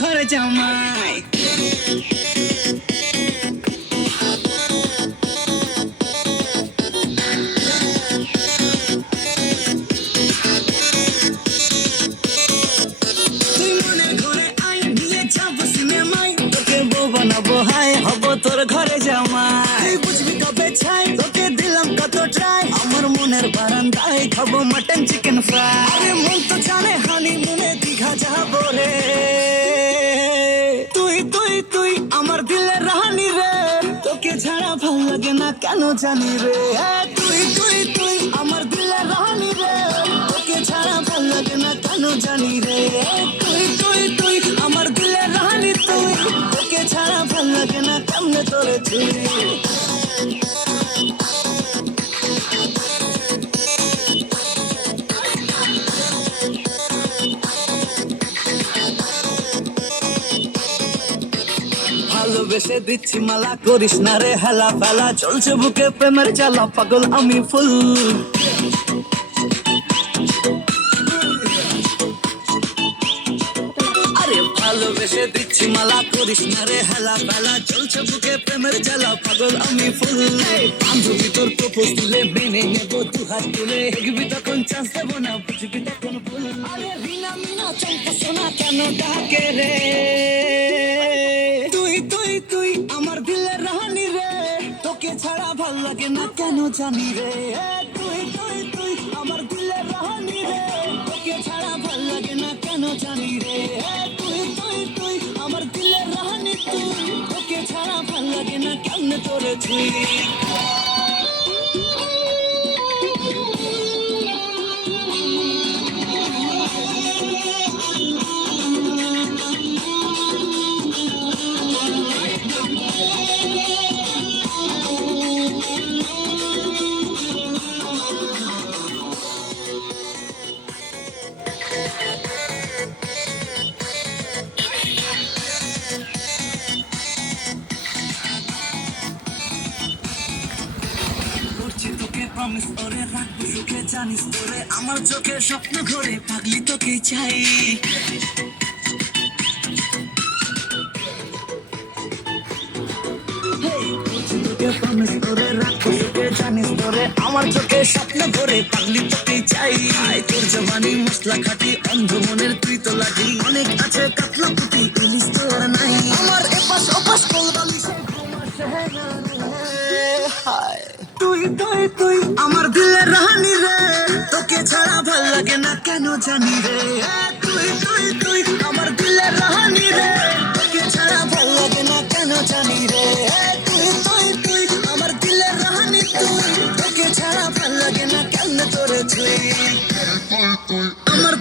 ঘরে জামাই। তুই মনের ঘরে আয়, নিয়ে যাবো সিনেমায়, তোকে বউ বানাবো হাই, হব তোর ঘরে জামাই। তুই বুঝবি কবে ছাই, তোকে দিলাম কত ট্রাই, আমার মনের বারান্দায় খাবো মাটন চিকেন ফ্রাই। আরে মন তো জানে হানিমুনে দীঘা যাবো রে। তুই তুই তুই আমার দিলের রানী রে, তোকে ছাড়া ভাল লাগে না কেন জানি রে। তুই তুই তুই আমার দিলের রানী রে, তোকে ছাড়া ভাল লাগে না কেন জানি রে। তুই তুই তুই আমার দিলের রানী তুই, তোকে ছাড়া ভাল লাগে না কেমনে তোরে তুই। ভালোবেসে দিচ্ছি মালা, করিস না রে হেলা ফেলা, চলছে বুকে প্রেমের জ্বালা, পাগল আমি ফুল। আরে ভালোবেসে দিচ্ছি মালা, করিস না রে হেলা ফেলা, চলছে বুকে প্রেমের জ্বালা, পাগল আমি ফুল। বান্ধবী তোর প্রপোজ দিলে মেনে নেবো দু হাত তুলে, দেখবি তখন চান্স দেবো না, বুঝবি তখন ভুল। আরে রিনা মিনা চম্পা সোনা কেন ডাকে রে। তুই তুই তুই আমার দিলের রানী রে, তোকে ছাড়া ভাল লাগে না কেন জানি রে। তুই তুই তুই আমার দিলের রানী রে, তোকে ছাড়া ভাল লাগে না কেন জানি রে। তুই তুই তুই আমার দিলের রানী তুই, তোকে ছাড়া ভাল লাগে না কেমনে তোরে তুই। তোকে প্রমিস করে রাখবো সুখে, জানিস তোরে আমার চোখে স্বপ্ন ঘরে, পাগলি তোকে চাই। তোকে প্রমিস করে রাখবো সুখে, জানিস তোরে আমার চোখে স্বপ্ন ঘরে, পাগলি তোকে চাই। তোর জবানি মশলা খাটি, অন্ধ মনের তুই তো লাগি, অনেক আছে কাতলা পুটি, ইলিশ তো আর নাই। আমার এপাশ ওপাশ কলবালিশে ঘুম আসে না রে। হায় তুই তুই তুই আমার দিলের রানী রে, তোকে ছাড়া ভাল লাগে না কেন জানি রে। তুই তুই তুই আমার দিলের রানী রে, তোকে ছাড়া ভাল লাগে না কেন জানি রে। তুই তুই তুই আমার দিলের রানী তুই, তোকে ছাড়া ভাল লাগে না কেন তোরে তুই। আমার